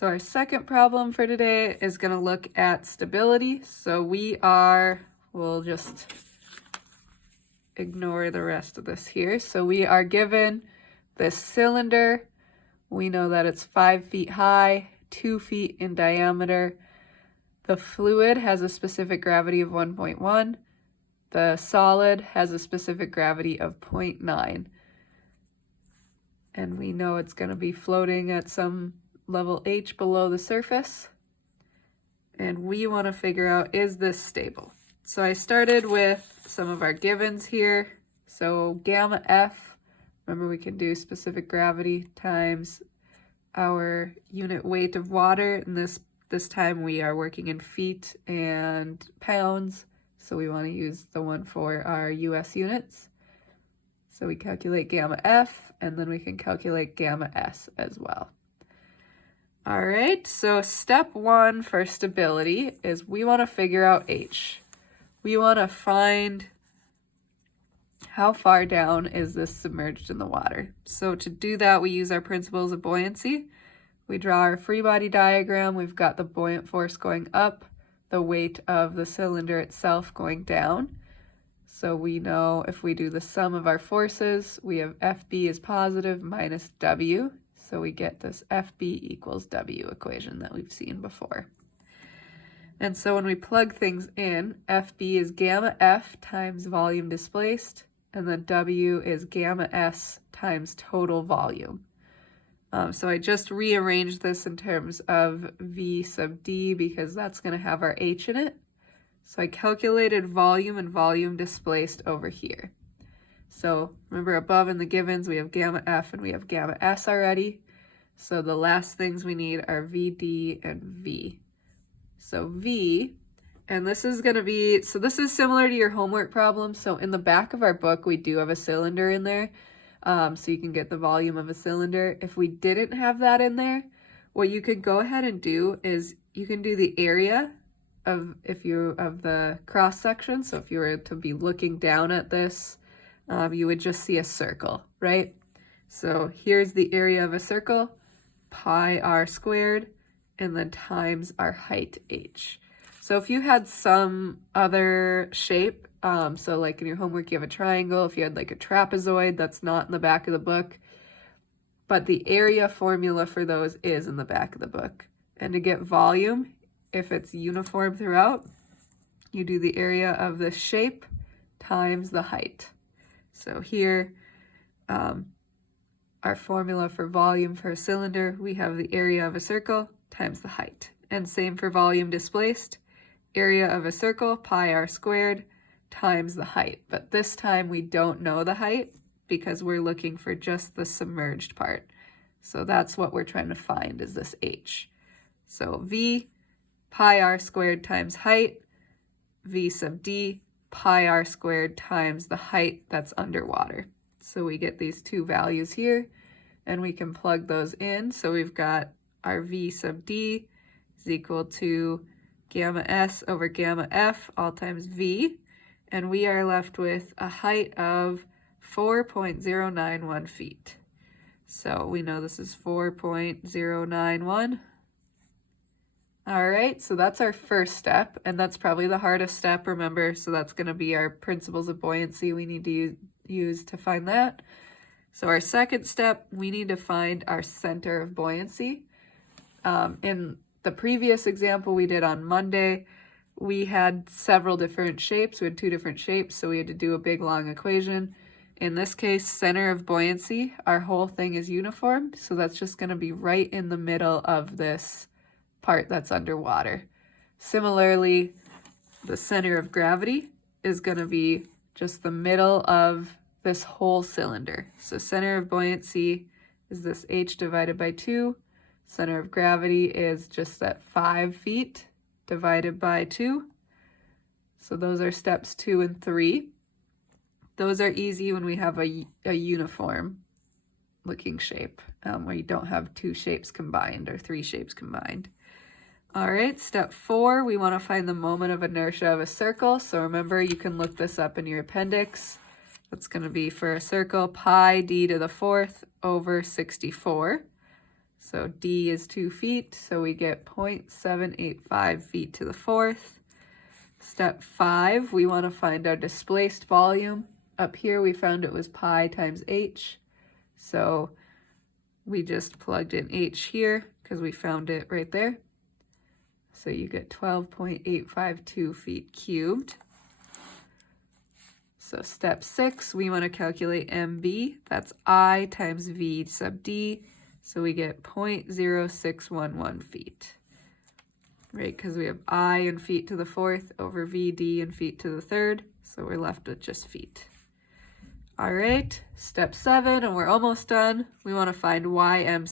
So our second problem for today is going to look at stability. So we'll just ignore the rest of this here. So we are given this cylinder. We know that it's 5 feet high, 2 feet in diameter. The fluid has a specific gravity of 1.1. The solid has a specific gravity of 0.9. And we know it's going to be floating at some level h below the surface. And we want to figure out, is this stable? So I started with some of our givens here. So gamma F, remember we can do specific gravity times our unit weight of water. And this time we are working in feet and pounds. So we want to use the one for our US units. So we calculate gamma F, and then we can calculate gamma S as well. All right, so step one for stability is we want to figure out H. We want to find how far down is this submerged in the water. So to do that, we use our principles of buoyancy. We draw our free body diagram. We've got the buoyant force going up, the weight of the cylinder itself going down. So we know if we do the sum of our forces, we have FB is positive minus W. So we get this FB equals W equation that we've seen before. And so when we plug things in, FB is gamma F times volume displaced, and then W is gamma S times total volume. So I just rearranged this in terms of V sub D because that's going to have our H in it. So I calculated volume and volume displaced over here. So remember above in the givens, we have gamma F and we have gamma S already. So the last things we need are VD and V. So V, and this is going to be, so this is similar to your homework problem. So in the back of our book, we do have a cylinder in there. So you can get the volume of a cylinder. If we didn't have that in there, what you could go ahead and do is you can do the area of the cross section. So if you were to be looking down at this, you would just see a circle, right? So here's the area of a circle, pi r squared, and then times our height h. So if you had some other shape, so like in your homework you have a triangle, if you had like a trapezoid, that's not in the back of the book, but the area formula for those is in the back of the book. And to get volume, if it's uniform throughout, you do the area of this shape times the height. So here, our formula for volume for a cylinder, we have the area of a circle times the height. And same for volume displaced, area of a circle, pi r squared, times the height. But this time we don't know the height because we're looking for just the submerged part. So that's what we're trying to find, is this H. So V, pi r squared times height, V sub D, pi r squared times the height that's underwater. So we get these two values here, and we can plug those in. So we've got our V sub D is equal to gamma S over gamma F all times V, and we are left with a height of 4.091 feet. So we know this is 4.091. All right, so that's our first step, and that's probably the hardest step, remember, so that's going to be our principles of buoyancy we need to use to find that. So our second step, we need to find our center of buoyancy. In the previous example we did on Monday, we had several different shapes. We had 2 different shapes, so we had to do a big, long equation. In this case, center of buoyancy, our whole thing is uniform, so that's just going to be right in the middle of this part that's underwater. Similarly, the center of gravity is going to be just the middle of this whole cylinder. So center of buoyancy is this h divided by 2. Center of gravity is just that 5 feet divided by 2. So those are steps 2 and 3. Those are easy when we have a uniform looking shape, where you don't have 2 shapes combined or 3 shapes combined. All right, step 4, we want to find the moment of inertia of a circle. So remember, you can look this up in your appendix. That's going to be for a circle, pi d to the 4th over 64. So D is 2 feet, so we get 0.785 feet to the fourth. Step 5, we want to find our displaced volume. Up here we found it was pi times h, so we just plugged in h here because we found it right there. So you get 12.852 feet cubed. So step 6, we want to calculate MB. That's I times V sub D. So we get 0.0611 feet. Right, because we have I in feet to the fourth over VD in feet to the third. So we're left with just feet. All right, step 7, and we're almost done. We want to find YM